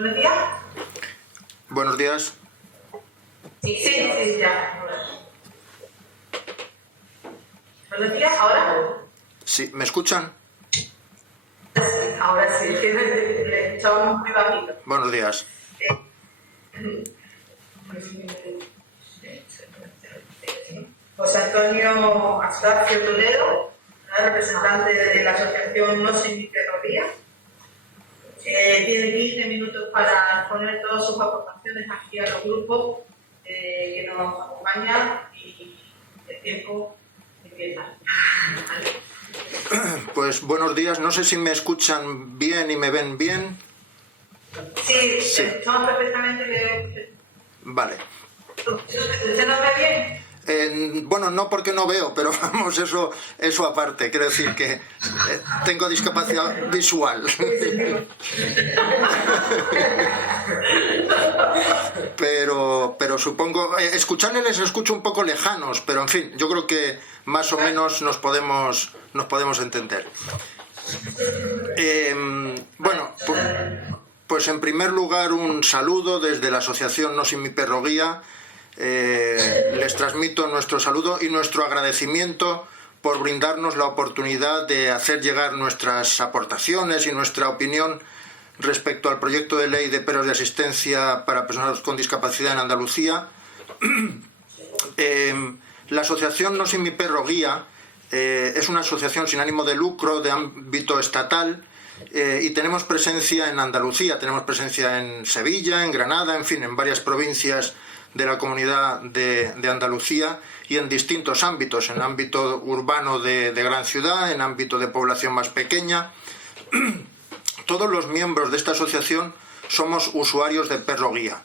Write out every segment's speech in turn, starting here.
Buenos días. Buenos días. Sí, ya. Buenos días, ¿ahora? Sí, ¿me escuchan? Sí, ahora sí, que le escuchamos muy bajito. Buenos días. José Antonio Astacio Toledo, representante de la asociación No Sin Mi Ferrovía. Tiene 15 minutos para poner todas sus aportaciones aquí a los grupos que nos acompañan y el tiempo empieza. Pues buenos días. No sé si me escuchan bien y me ven bien. Sí. Estamos perfectamente bien. Vale. ¿Usted nos ve bien? Bueno, no porque no veo, pero vamos, eso aparte. Quiero decir que tengo discapacidad visual. Pero supongo... escucharles les escucho un poco lejanos, pero en fin, yo creo que más o menos nos podemos entender. Bueno, pues en primer lugar un saludo desde la asociación No Sin Mi Perro Guía. Les transmito nuestro saludo y nuestro agradecimiento por brindarnos la oportunidad de hacer llegar nuestras aportaciones y nuestra opinión respecto al proyecto de ley de perros de asistencia para personas con discapacidad en Andalucía. La asociación No Sin Mi Perro Guía es una asociación sin ánimo de lucro de ámbito estatal y tenemos presencia en Andalucía, tenemos presencia en Sevilla, en Granada, en fin, en varias provincias de la comunidad de Andalucía y en distintos ámbitos, en ámbito urbano de gran ciudad, en ámbito de población más pequeña. Todos los miembros de esta asociación somos usuarios de Perro Guía.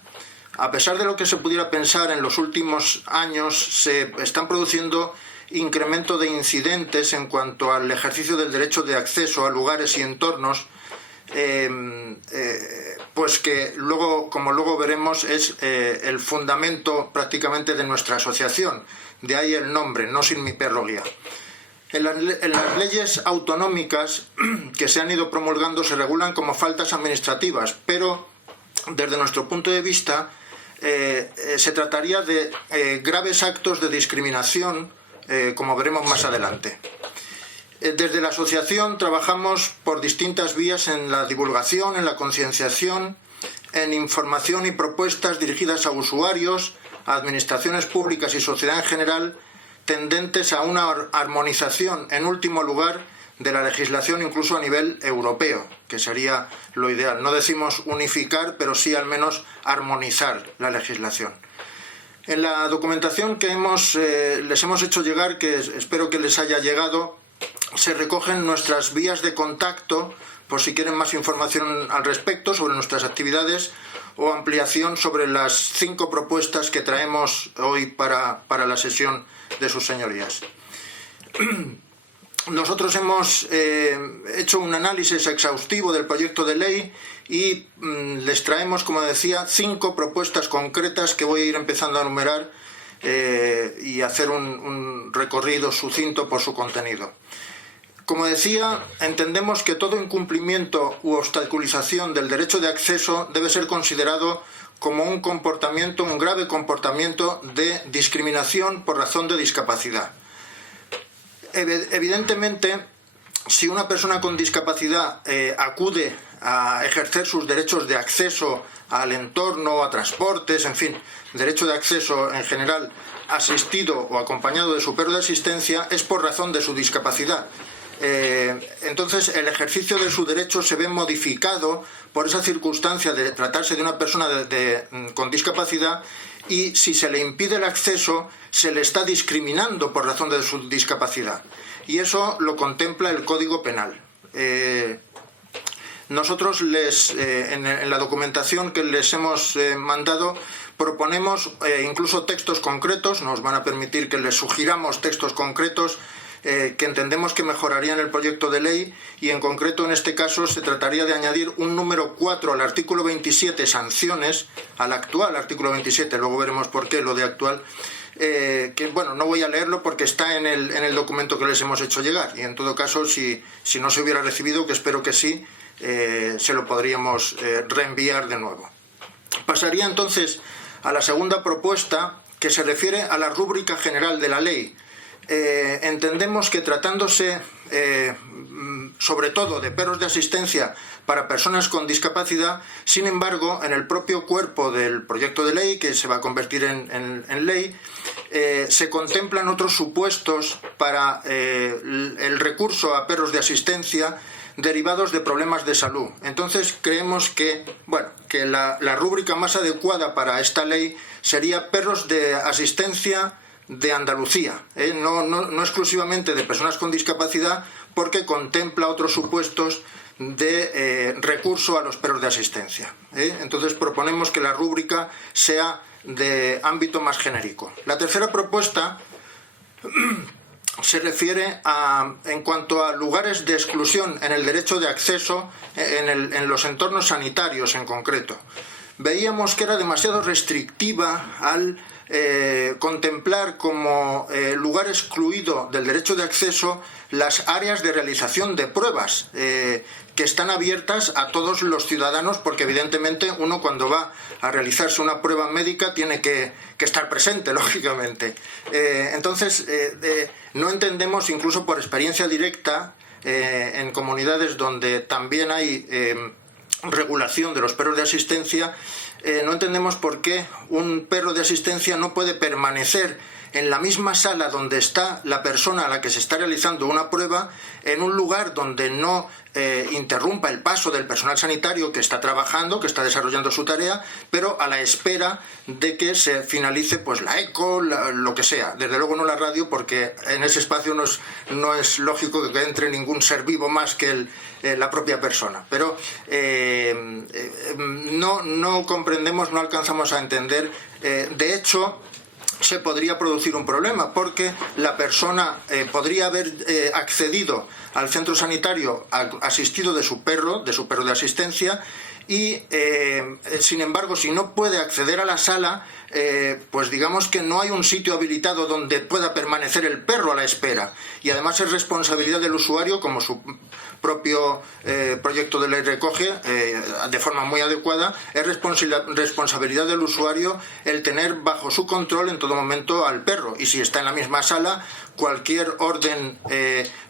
A pesar de lo que se pudiera pensar, en los últimos años se están produciendo incremento de incidentes en cuanto al ejercicio del derecho de acceso a lugares y entornos, pues que luego, como luego veremos, es el fundamento prácticamente de nuestra asociación. De ahí el nombre, No Sin Mi Perro Guía. En las leyes autonómicas que se han ido promulgando se regulan como faltas administrativas, pero desde nuestro punto de vista se trataría de graves actos de discriminación, como veremos más adelante. Desde la asociación trabajamos por distintas vías en la divulgación, en la concienciación, en información y propuestas dirigidas a usuarios, a administraciones públicas y sociedad en general, tendentes a una armonización, en último lugar, de la legislación incluso a nivel europeo, que sería lo ideal. No decimos unificar, pero sí al menos armonizar la legislación. En la documentación que les hemos hecho llegar, que espero que les haya llegado, se recogen nuestras vías de contacto por si quieren más información al respecto sobre nuestras actividades o ampliación sobre las 5 propuestas que traemos hoy para la sesión de sus señorías. Nosotros hemos hecho un análisis exhaustivo del proyecto de ley y les traemos, como decía, 5 propuestas concretas que voy a ir empezando a enumerar y hacer un recorrido sucinto por su contenido. Como decía, entendemos que todo incumplimiento u obstaculización del derecho de acceso debe ser considerado como un grave comportamiento de discriminación por razón de discapacidad. Evidentemente, si una persona con discapacidad acude a ejercer sus derechos de acceso al entorno, a transportes, en fin, derecho de acceso en general, asistido o acompañado de su perro de asistencia, es por razón de su discapacidad. Entonces el ejercicio de su derecho se ve modificado por esa circunstancia de tratarse de una persona con discapacidad, y si se le impide el acceso se le está discriminando por razón de su discapacidad, y eso lo contempla el Código Penal. Nosotros en la documentación que les hemos mandado proponemos incluso textos concretos. Nos van a permitir que les sugiramos textos concretos que entendemos que mejorarían el proyecto de ley, y en concreto en este caso se trataría de añadir un número 4 al artículo 27, sanciones, al actual artículo 27, luego veremos por qué lo de actual, que bueno, no voy a leerlo porque está en el documento que les hemos hecho llegar, y en todo caso, si no se hubiera recibido, que espero que sí, se lo podríamos reenviar de nuevo. Pasaría entonces a la segunda propuesta, que se refiere a la rúbrica general de la ley. Entendemos que tratándose sobre todo de perros de asistencia para personas con discapacidad, sin embargo, en el propio cuerpo del proyecto de ley, que se va a convertir en ley, se contemplan otros supuestos para el recurso a perros de asistencia derivados de problemas de salud. Entonces creemos que la rúbrica más adecuada para esta ley sería perros de asistencia de Andalucía, no exclusivamente de personas con discapacidad, porque contempla otros supuestos de recurso a los perros de asistencia. Entonces proponemos que la rúbrica sea de ámbito más genérico. La tercera propuesta se refiere en cuanto a lugares de exclusión en el derecho de acceso en los entornos sanitarios en concreto. Veíamos que era demasiado restrictiva al contemplar como lugar excluido del derecho de acceso las áreas de realización de pruebas que están abiertas a todos los ciudadanos, porque evidentemente uno cuando va a realizarse una prueba médica tiene que estar presente, lógicamente. Entonces no entendemos, incluso por experiencia directa, en comunidades donde también hay regulación de los perros de asistencia, no entendemos por qué un perro de asistencia no puede permanecer en la misma sala donde está la persona a la que se está realizando una prueba, en un lugar donde no interrumpa el paso del personal sanitario que está trabajando, que está desarrollando su tarea, pero a la espera de que se finalice pues la eco, lo que sea. Desde luego no la radio, porque en ese espacio no es lógico que entre ningún ser vivo más que la propia persona. Pero no comprendemos, no alcanzamos a entender. De hecho, se podría producir un problema, porque la persona podría haber accedido al centro sanitario asistido de su perro de asistencia, y sin embargo, si no puede acceder a la sala, pues digamos que no hay un sitio habilitado donde pueda permanecer el perro a la espera, y además es responsabilidad del usuario, como su propio proyecto de ley recoge de forma muy adecuada, es responsabilidad del usuario el tener bajo su control en todo momento al perro, y si está en la misma sala, cualquier orden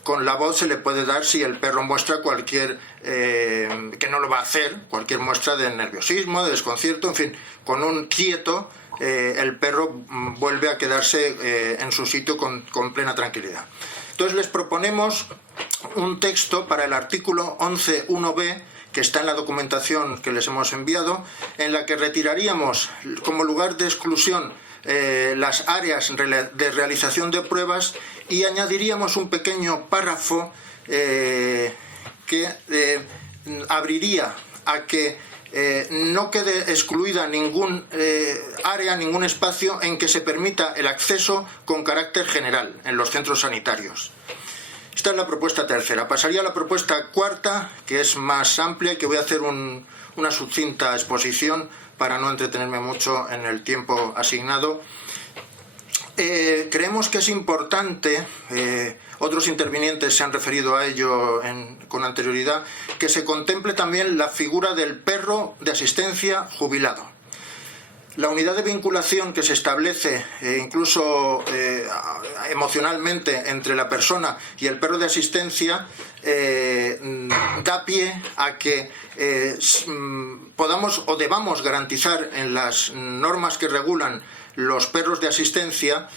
con la voz se le puede dar si el perro muestra cualquier, que no lo va a hacer, cualquier muestra de nerviosismo, de desconcierto, en fin, con un quieto el perro vuelve a quedarse en su sitio con plena tranquilidad. Entonces les proponemos un texto para el artículo 11.1b, que está en la documentación que les hemos enviado, en la que retiraríamos como lugar de exclusión las áreas de realización de pruebas, y añadiríamos un pequeño párrafo que abriría a que no quede excluida ningún área, ningún espacio en que se permita el acceso con carácter general en los centros sanitarios. Esta es la propuesta tercera. Pasaría a la propuesta cuarta, que es más amplia y que voy a hacer una sucinta exposición para no entretenerme mucho en el tiempo asignado. Creemos que es importante, otros intervinientes se han referido a ello con anterioridad, que se contemple también la figura del perro de asistencia jubilado. La unidad de vinculación que se establece, incluso emocionalmente, entre la persona y el perro de asistencia, da pie a que podamos o debamos garantizar en las normas que regulan los perros de asistencia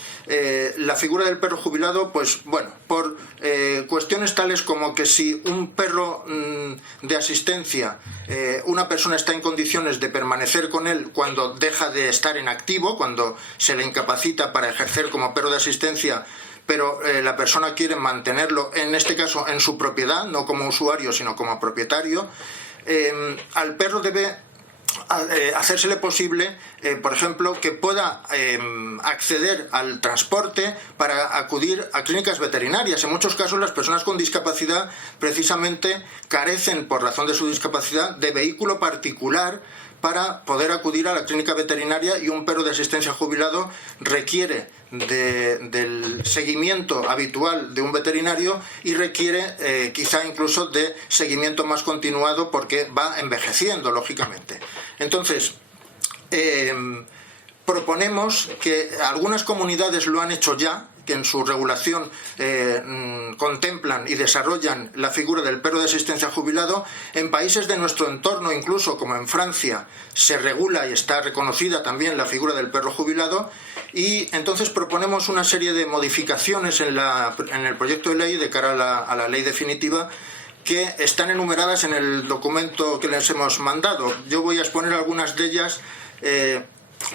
la figura del perro jubilado, pues bueno, por cuestiones tales como que si un perro de asistencia, una persona está en condiciones de permanecer con él cuando deja de estar en activo, cuando se le incapacita para ejercer como perro de asistencia, pero la persona quiere mantenerlo, en este caso en su propiedad, no como usuario sino como propietario, al perro debe hacérsele posible, por ejemplo, que pueda acceder al transporte para acudir a clínicas veterinarias. En muchos casos las personas con discapacidad precisamente carecen, por razón de su discapacidad, de vehículo particular para poder acudir a la clínica veterinaria, y un perro de asistencia jubilado requiere del seguimiento habitual de un veterinario y requiere quizá incluso de seguimiento más continuado porque va envejeciendo, lógicamente. Entonces, proponemos que algunas comunidades lo han hecho ya, que en su regulación contemplan y desarrollan la figura del perro de asistencia jubilado. En países de nuestro entorno, incluso como en Francia, se regula y está reconocida también la figura del perro jubilado, y entonces proponemos una serie de modificaciones en el proyecto de ley de cara a la ley definitiva, que están enumeradas en el documento que les hemos mandado. Yo voy a exponer algunas de ellas.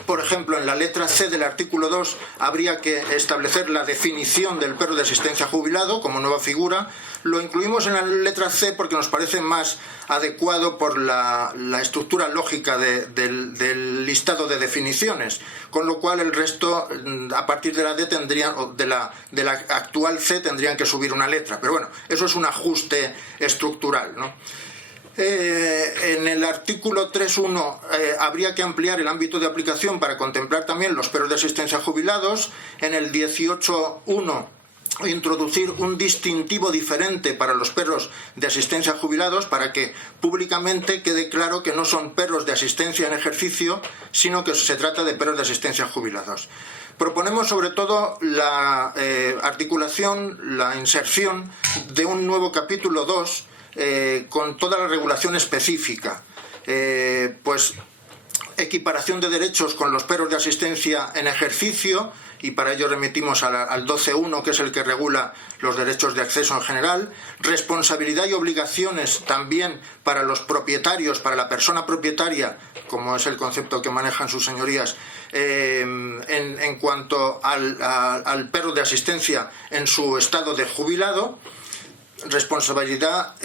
Por ejemplo, en la letra C del artículo 2 habría que establecer la definición del perro de asistencia jubilado como nueva figura. Lo incluimos en la letra C porque nos parece más adecuado por la estructura lógica del listado de definiciones, con lo cual el resto, a partir de la D tendrían, o de la actual C, tendrían que subir una letra. Pero bueno, eso es un ajuste estructural, ¿no? En el artículo 3.1 habría que ampliar el ámbito de aplicación para contemplar también los perros de asistencia jubilados. En el 18.1 introducir un distintivo diferente para los perros de asistencia jubilados, para que públicamente quede claro que no son perros de asistencia en ejercicio, sino que se trata de perros de asistencia jubilados. Proponemos sobre todo la articulación, la inserción de un nuevo capítulo 2 con toda la regulación específica, pues equiparación de derechos con los perros de asistencia en ejercicio, y para ello remitimos al 12.1, que es el que regula los derechos de acceso en general, responsabilidad y obligaciones también para los propietarios, para la persona propietaria, como es el concepto que manejan sus señorías, en cuanto al perro de asistencia en su estado de jubilado. Responsabilidad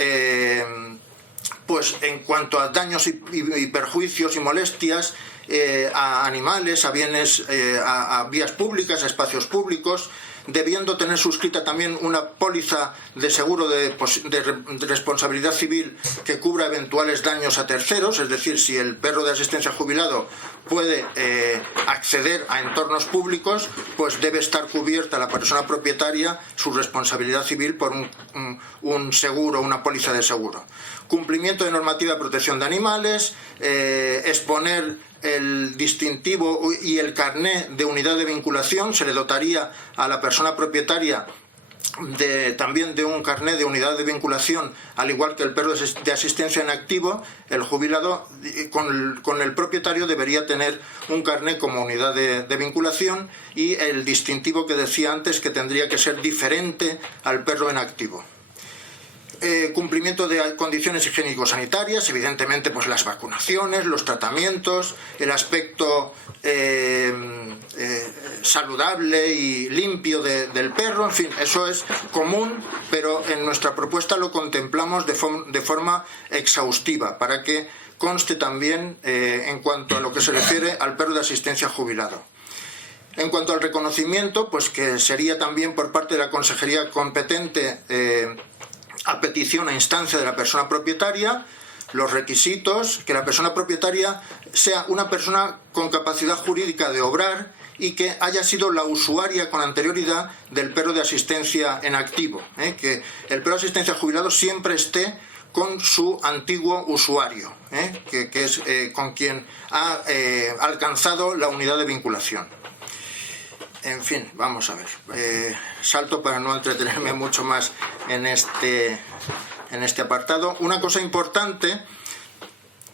pues en cuanto a daños y perjuicios y molestias a animales, a bienes, a vías públicas, a espacios públicos, debiendo tener suscrita también una póliza de seguro de responsabilidad civil que cubra eventuales daños a terceros. Es decir, si el perro de asistencia jubilado puede acceder a entornos públicos, pues debe estar cubierta la persona propietaria su responsabilidad civil por un seguro, una póliza de seguro. Cumplimiento de normativa de protección de animales, exponer el distintivo y el carné de unidad de vinculación. Se le dotaría a la persona propietaria también de un carné de unidad de vinculación, al igual que el perro de asistencia en activo. El jubilado con el propietario debería tener un carné como unidad de vinculación, y el distintivo que decía antes, que tendría que ser diferente al perro en activo. Cumplimiento de condiciones higiénico-sanitarias, evidentemente pues las vacunaciones, los tratamientos, el aspecto saludable y limpio del perro, en fin, eso es común, pero en nuestra propuesta lo contemplamos de forma exhaustiva, para que conste también en cuanto a lo que se refiere al perro de asistencia jubilado. En cuanto al reconocimiento, pues que sería también por parte de la consejería competente, a petición, a instancia de la persona propietaria, los requisitos, que la persona propietaria sea una persona con capacidad jurídica de obrar y que haya sido la usuaria con anterioridad del perro de asistencia en activo, que el perro de asistencia jubilado siempre esté con su antiguo usuario, que es con quien ha alcanzado la unidad de vinculación. En fin, vamos a ver. Salto para no entretenerme mucho más en este apartado. Una cosa importante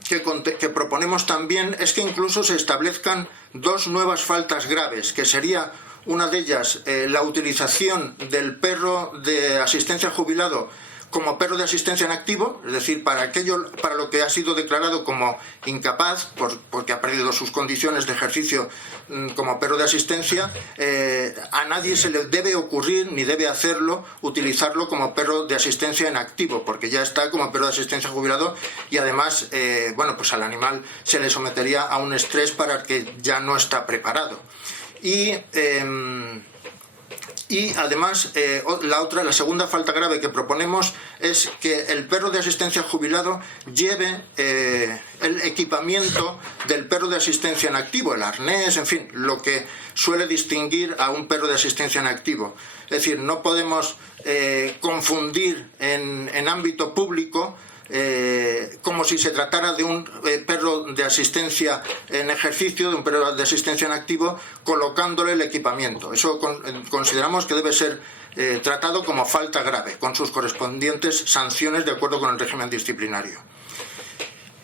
que proponemos también es que incluso se establezcan dos nuevas faltas graves, que sería una de ellas la utilización del perro de asistencia jubilado como perro de asistencia en activo, es decir, para lo que ha sido declarado como incapaz porque ha perdido sus condiciones de ejercicio como perro de asistencia. A nadie se le debe ocurrir, ni debe hacerlo, utilizarlo como perro de asistencia en activo, porque ya está como perro de asistencia jubilado, y además bueno, pues al animal se le sometería a un estrés para el que ya no está preparado. Y Y además, la segunda falta grave que proponemos es que el perro de asistencia jubilado lleve el equipamiento del perro de asistencia en activo, el arnés, en fin, lo que suele distinguir a un perro de asistencia en activo. Es decir, no podemos confundir en ámbito público como si se tratara de un perro de asistencia en ejercicio, de un perro de asistencia en activo, colocándole el equipamiento. Eso consideramos que debe ser tratado como falta grave, con sus correspondientes sanciones de acuerdo con el régimen disciplinario.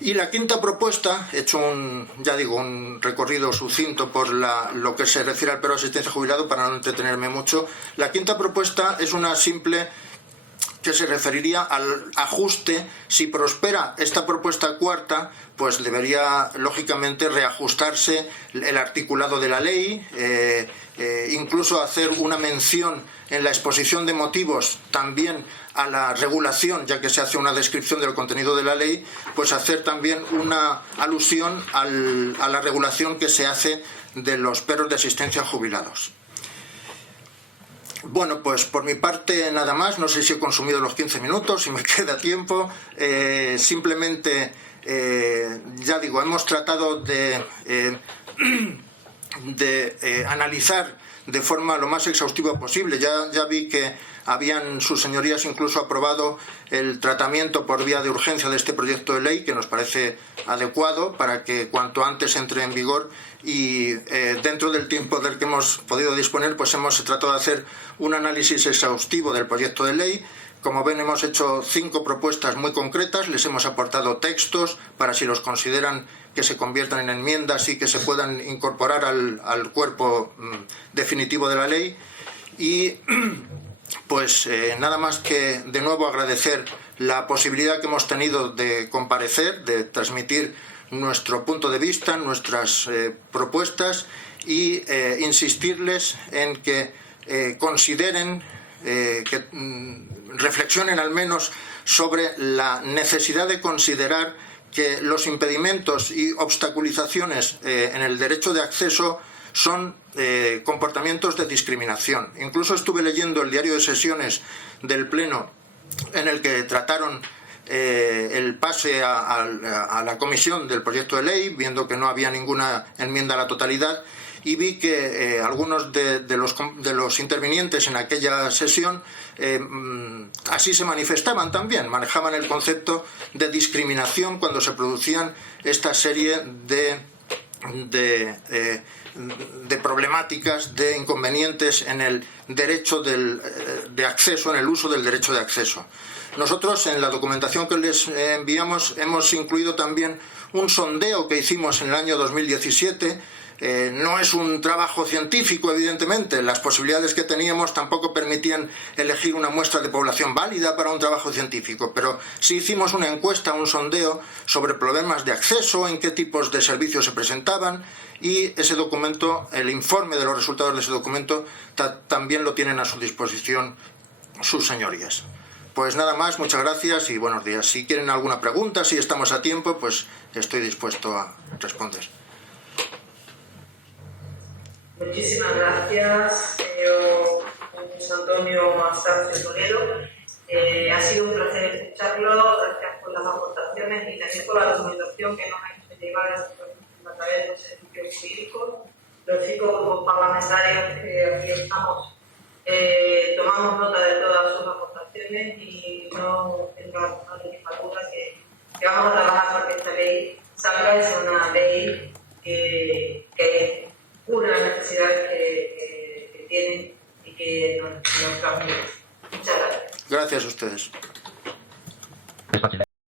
Y la quinta propuesta, he hecho un recorrido sucinto por lo que se refiere al perro de asistencia jubilado para no entretenerme mucho. La quinta propuesta es una simple que se referiría al ajuste. Si prospera esta propuesta cuarta, pues debería lógicamente reajustarse el articulado de la ley, incluso hacer una mención en la exposición de motivos también a la regulación, ya que se hace una descripción del contenido de la ley, pues hacer también una alusión a la regulación que se hace de los perros de asistencia jubilados. Bueno, pues por mi parte nada más. No sé si he consumido los 15 minutos, si me queda tiempo. Simplemente, ya digo, hemos tratado de analizar de forma lo más exhaustiva posible. Ya vi que habían sus señorías incluso aprobado el tratamiento por vía de urgencia de este proyecto de ley, que nos parece adecuado para que cuanto antes entre en vigor, y dentro del tiempo del que hemos podido disponer, pues hemos tratado de hacer un análisis exhaustivo del proyecto de ley. Como ven, hemos hecho 5 propuestas muy concretas, les hemos aportado textos para, si los consideran, que se conviertan en enmiendas y que se puedan incorporar al cuerpo definitivo de la ley. Y pues nada más que de nuevo agradecer la posibilidad que hemos tenido de comparecer, de transmitir nuestro punto de vista, nuestras propuestas, y insistirles en que consideren, que reflexionen al menos sobre la necesidad de considerar que los impedimentos y obstaculizaciones en el derecho de acceso son comportamientos de discriminación. Incluso estuve leyendo el diario de sesiones del Pleno en el que trataron el pase a la comisión del proyecto de ley, viendo que no había ninguna enmienda a la totalidad, y vi que algunos de los intervinientes en aquella sesión así se manifestaban también, manejaban el concepto de discriminación cuando se producían esta serie de problemáticas, de inconvenientes en el derecho de acceso, en el uso del derecho de acceso. Nosotros, en la documentación que les enviamos, hemos incluido también un sondeo que hicimos en el año 2017. No es un trabajo científico, evidentemente. Las posibilidades que teníamos tampoco permitían elegir una muestra de población válida para un trabajo científico, pero sí hicimos una encuesta, un sondeo sobre problemas de acceso, en qué tipos de servicios se presentaban, y ese documento, el informe de los resultados de ese documento, también lo tienen a su disposición sus señorías. Pues nada más, muchas gracias y buenos días. Si quieren alguna pregunta, si estamos a tiempo, pues estoy dispuesto a responder. Muchísimas gracias, señor Luis Antonio Sánchez Toledo. Ha sido un placer escucharlo. Gracias por las aportaciones y también por la documentación que nos ha hecho llegar a través de los servicios jurídicos. Los 5 grupos parlamentarios que aquí estamos tomamos nota de todas sus aportaciones y no tenga ninguna duda que vamos a trabajar para que esta ley salga y sea una ley que cubra las necesidades que tienen y que nos transmiten. Muchas gracias. Gracias a ustedes.